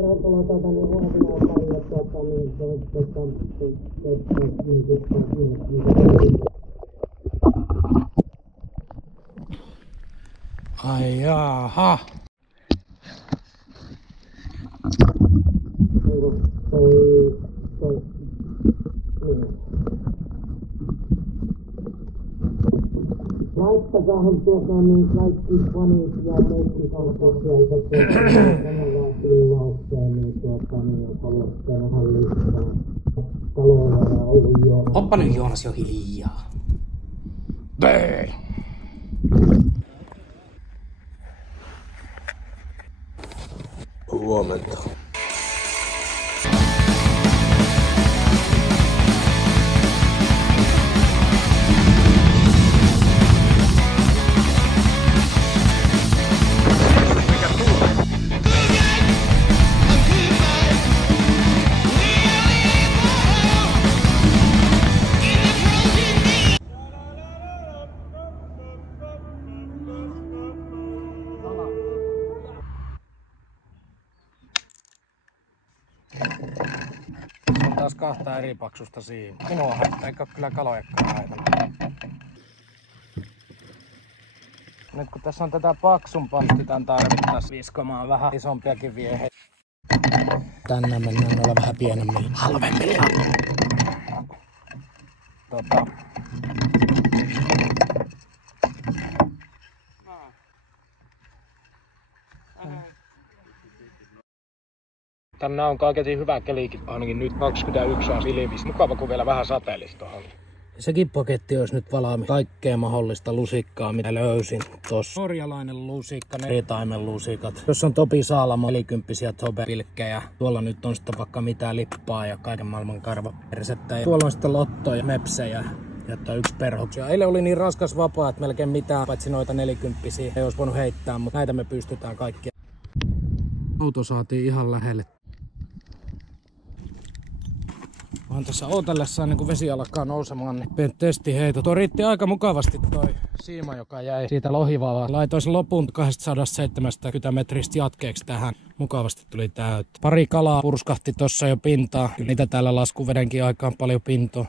Tervetuloa tänne Uotinaan parille Ai jaha. Laittakaahan niin kaikki fanit ja muutkin kahtaisijalta tilaukseen, niin jos haluatte vähän listaa taloja ja ollut Joonas. Oppa nyt Joonas jo hiljaa. Bööi! Huomenta. On taas kahta eri paksusta siinä. Minua haittaa, eikä ole kyllä kalojakaan haitannut. Nyt kun tässä on tätä paksumpaa, niin tämän tarvittaisiin viskomaan vähän isompiakin vieheitä. Tänne mennään noilla vähän pienemmillä, halvemmilla. Tänään on kaiketi hyvä kelikin, ainakin nyt 21 on pilvis. Mukava kun vielä vähän sateellista tuohon. Sekin paketti olisi nyt valmis. Kaikkea mahdollista lusikkaa, mitä löysin tossa. Norjalainen lusikka, eritaimen lusikat. Jos on Topi Saalamo, 40 Tobe-pilkkejä. Tuolla nyt on sitten vaikka mitään lippaa ja kaiken maailman karvapersettä. Ja tuolla on sitten Lotto ja Mepsejä. Ja yksi perhoksi. Eilen oli niin raskas vapaa, että melkein mitään, paitsi noita 40 ei olisi voinut heittää, mutta näitä me pystytään kaikkia. Auto saatiin ihan lähelle. Vaan tässä ootellessa ennen kuin vesi alkaa nousemaan, niin testiheito. Tuo riitti aika mukavasti toi siima, joka jäi siitä lohivaa. Laitoin sen lopun 270 metristä jatkeeksi tähän. Mukavasti tuli täyttä. Pari kalaa purskahti tossa jo pintaa. Kyllä niitä täällä laskuvedenkin aikaan paljon pintoa.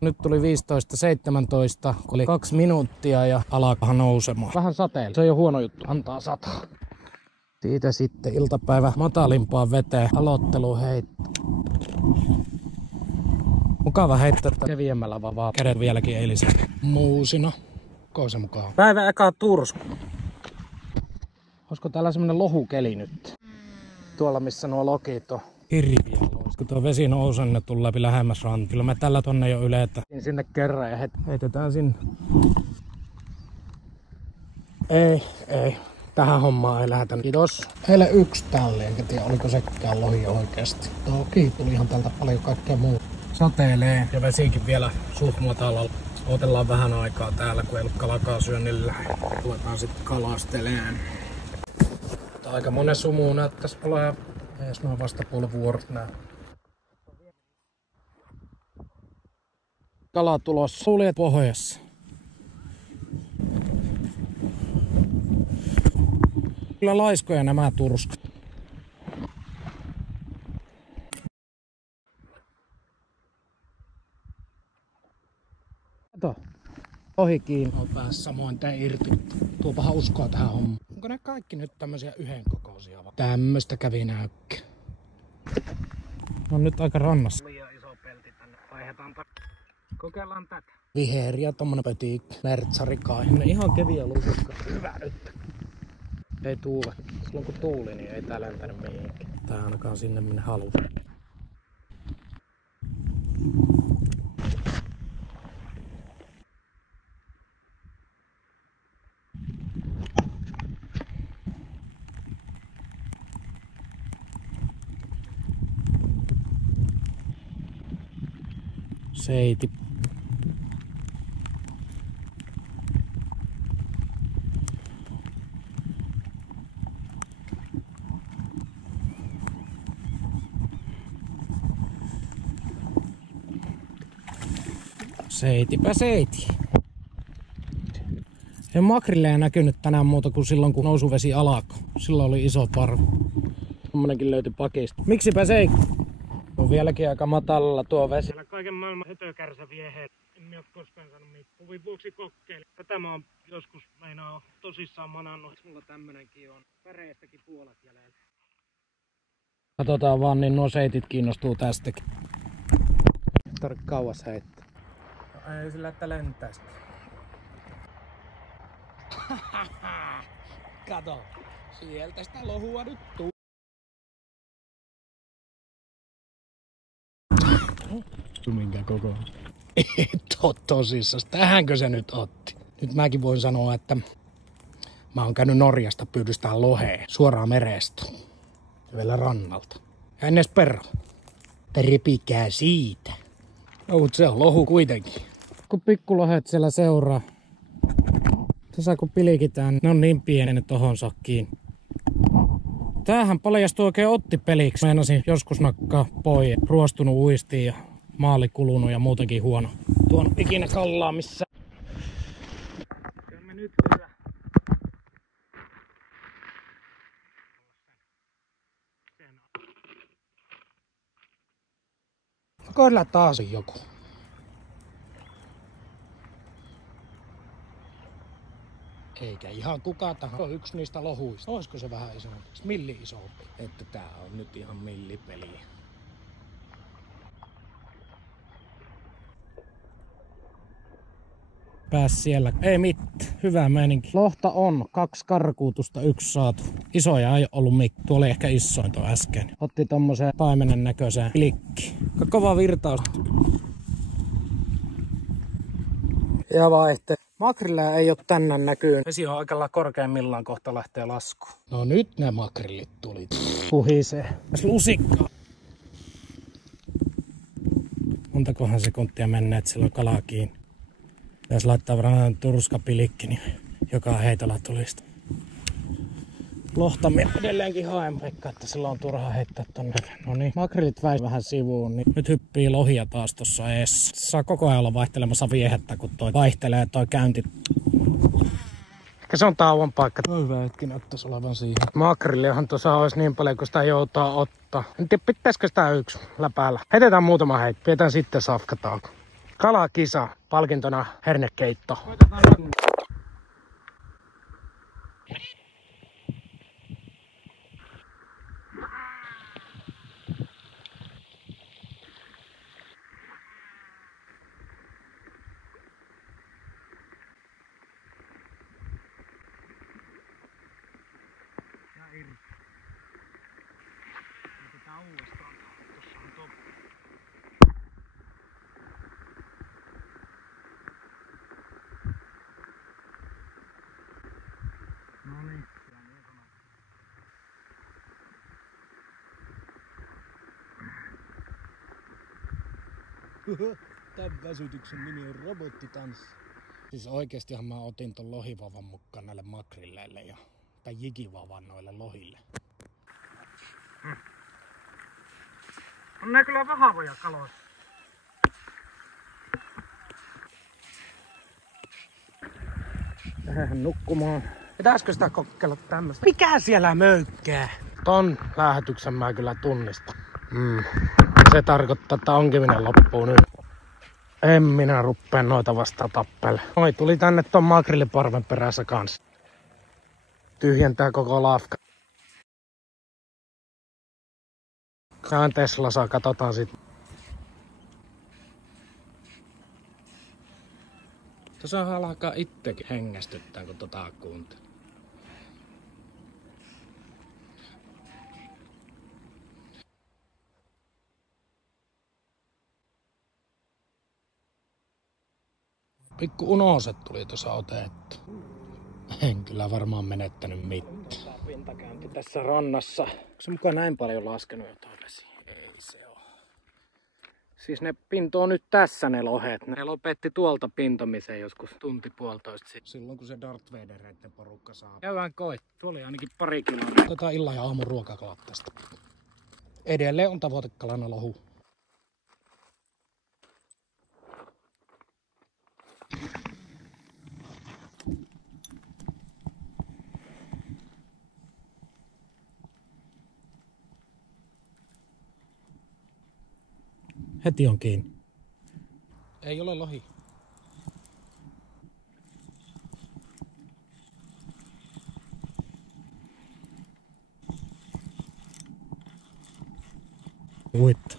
Nyt tuli 15-17, kun oli 2 minuuttia ja alkaa nousemaan. Vähän sateella. Se on jo huono juttu. Antaa sataa. Siitä sitten iltapäivä matalimpaan veteen. Aloitteluheitto. Mukava heittää keviemmällä vaan kädet vieläkin eilisen muusina. Koisa mukaan. Päivän eka tursku. Olisiko täällä semmonen lohukeli nyt? Tuolla missä nuo lokit on. Hirviä lois. Kun tuo vesi nousee, niin ne tulee läpi lähemmäs rantaan. Kyllä me tällä tonne jo yletä. Sinne kerran ja heitetään sinne. Ei. Tähän hommaan ei lähdetä. Kiitos. Eilen 1 talli, enkä tiedä oliko sekään lohi oikeesti. Toki tuli ihan täältä paljon kaikkea muuta. Sateilee ja vesikin vielä suht matalalla. Odotellaan vähän aikaa täällä, kun ei ollut kalakaan syönnillä. Ruvetaan sitten kalasteleen. Aika monen sumuun näyttäisi olevan. Ees nuo vastapuolen vuorot nää. Kala tulossa. Suljet pohjassa. Kyllä laiskoja nämä turskat. Kato. Ohi kiinni. On päässä samoin tää irti. Tuopahan uskoa tähän hommaan. Onko ne kaikki nyt tämmösiä yhden kokoisia? Tämmöstä kävi näykkö. On nyt aika rannassa. Liian iso pelti tänne. Vaihdetaan kokeillaan tätä. Viheriä tommonen pötik. Mertsarikai. Ihan keviä lusikka. Hyvä nyt. Ei tuule. Silloin kun tuuli, niin ei tää lentänyt mihinkään. Tää ainakaan sinne minne halutaan. Seiti. Seitipä seiti. Ei makrilleja näkynyt tänään muuta kuin silloin kun nousuvesi alkoi. Silloin oli iso parvi. Tommonenkin löytyi pakista. Miksipä se ei? On vieläkin aika matalalla tuo vesi. Siellä kaiken maailman hötökärsäviä he. En ole koskaan saanut mitään. Huvin vuoksi kokeilin. Tätä mä oon joskus meinaa tosissaan manannut. Mulla tämmönenkin on. Päreistäkin puolet jäljellä. Katsotaan vaan, niin nuo seitit kiinnostuu tästäkin. Tarvitse kauas heittää. No, ei sillä, että lentäisi. Kato, sieltä sitä lohua nyt tuu. Minkä koko? Et oo tosissas. Tähänkö se nyt otti? Nyt mäkin voin sanoa, että mä oon käynyt Norjasta pyydystään lohea suoraan merestä. Ja vielä rannalta. Ja ennen perro. Repikää siitä. No, mut se on lohu kuitenkin. Kun pikkulohet siellä seuraa. Tässä kun pilikitään, ne on niin pienen tohon sakkiin. Tämähän paljastui oikein ottipeliksi. Meinasin joskus nakkaa pois. Ruostunut uistiin ja maali kulunut ja muutenkin huono. Tuon ikinä kallaamissa. Kyllä me nyt kyllä. Kyllä taas joku. Eikä ihan kuka tahansa. On yksi niistä lohuista. Olisiko se vähän isompi? Milli isompi. Että tää on nyt ihan millipeli. Pääs siellä. Ei mitään. Hyvä meininki. Lohta on. 2 karkuutusta, 1 saatu. Isoja ei ollut mikään. Tuo oli ehkä isoin tuo äsken. Otti tommoseen paimenen näköiseen pilikki. Kova virtaus. Ja vaihte. Makrilleja ei oo tänään näkyy. Vesi on aika korkeimmillaan, kohta lähtee laskuun. No nyt ne makrillit tuli. Puhisee. Tässä lusikkaa. Montakohan sekuntia menneet silloin kalaa kiinni. Jos laittaa vähän turskapilikki, niin joka heitolla tulista. Lohta edelleenkin haen, vaikka että silloin on turha heittää tonne. No niin, makrillit väis vähän sivuun, niin nyt hyppii lohia taas tossa eessä. Saa koko ajan olla vaihtelemassa viehettä, kun toi vaihtelee toi käynti. Ehkä se on tauon paikka. No hyvä hetki näyttäisi olevan siihen. Makrilliahan tuossa olisi niin paljon, kun sitä joutaa ottaa. En tiedä, pitäisikö sitä yksi läpäällä. Heitetään muutama heitto. Pidetään sitten safkatauko. Kalakisa. Palkintona hernekeitto. Tämän väsytyksen nimi on robottitanssi. Siis oikeestihan mä otin ton lohivavan mukaan näille makrilleille ja tai jigivavan noille lohille. On nää kyllä vahavoja kaloja. Tähän nukkumaan. Pitäisikö sitä kokeilla tämmöstä? Mikä siellä möykkää? Ton lähetyksen mä kyllä tunnistan. Se tarkoittaa, että onkiminen loppuu nyt. En minä ruppea noita vastaan tappele. Noi tuli tänne ton makrilliparven perässä kanssa. Tyhjentää koko lafka. Käyn Teslassa, katsotaan sit. Tuossa alkaa itsekin hengästyttää, kun tota kuuntelee. Pikku unoset tuli tuossa otettu. En kyllä varmaan menettänyt mitään. Pintakäynti tässä rannassa. Onko se mukaan näin paljon laskenut jotain vesiä? Ei se oo. Siis ne pintoo nyt tässä ne lohet. Ne lopetti tuolta pintomisen joskus tunti puolitoista sitten. Silloin kun se Darth Vadereiden porukka saa. Käydään koit. Tuo oli ainakin 2 kiloa. Otetaan illan ja aamun ruokakalat tästä. Edelleen on tavoitekalana lohu. Heti on kiinni. Ei ole lohi. Uitto.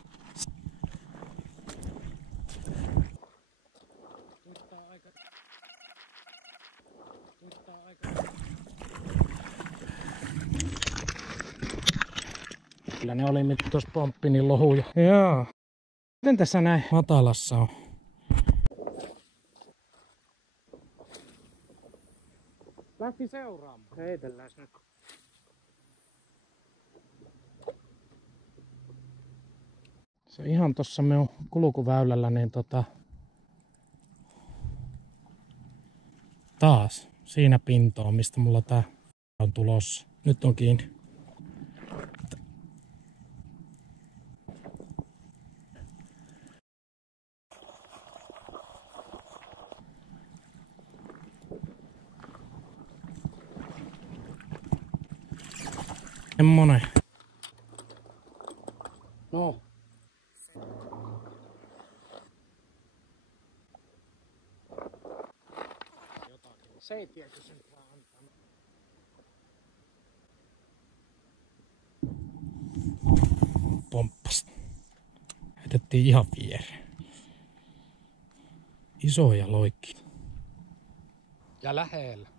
Kyllä ne oli nyt tuossa pomppinin lohuja. Joo. Miten tässä näin matalassa on? Lähti seuraamaan. Heitellään nyt. Se ihan tossa minun kulkuväylällä, niin taas siinä pintoon, mistä mulla tää on tulossa. Nyt on kiinni. Semmonen. No. Se ei tiedä, se nyt vaan antaa. Pomppas. Heitettiin ihan viereen. Isoja loikki. Ja lähellä.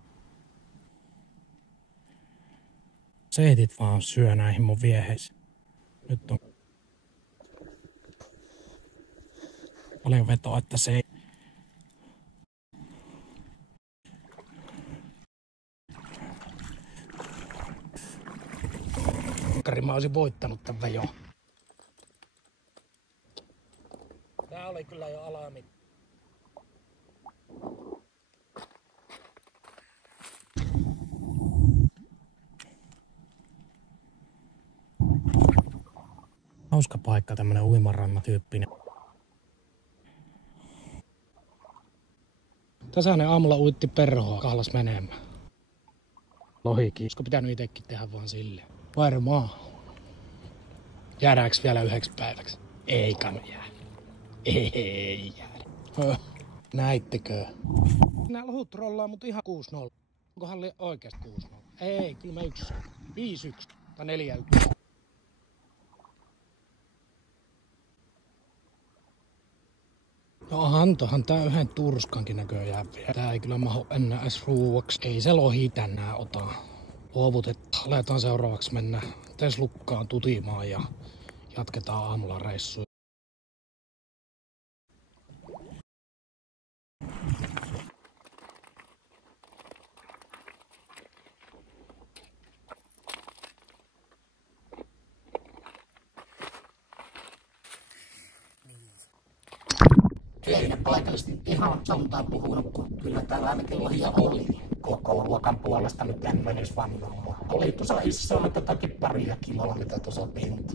Seetit vaan syö näihin mun vieheisiin. Nyt on paljon vetoa, että se ei. Mä olisin voittanut tämän vejon. Tää oli kyllä jo alami. Hauska paikka, tämmönen uimarannan tyyppinen. Tässä ne aamulla uitti perhoa, kahlas menemään. Lohikin. Olisiko pitänyt itekin tehdä vaan silleen? Varmaan. Jäädääks vielä 9 päiväksi? Eikä me jää. Ei jäädä. Näittekö? Nää lohut trollaa mut ihan 6-0. Onkohan oikeesti 6-0? Ei, kyllä mä 1. 5-1 tai 4-1. No antohan tää yhden turskankin näköjään vielä. Tää ei kyllä mahu enää edes ruuaksi. Ei se lohi tänään ota. Luovutetaan. Aletaan seuraavaksi mennä Teslukkaan tutimaan ja jatketaan aamulla reissuja. Ei ne paikallisesti ihan sontaa puhunut, kun kyllä täällä ainakin lohia oli. Koko luokan puolesta nyt en menisi vannomaan. Oli tuossa isoa jotakin paria kiloa, mitä tuossa pinta.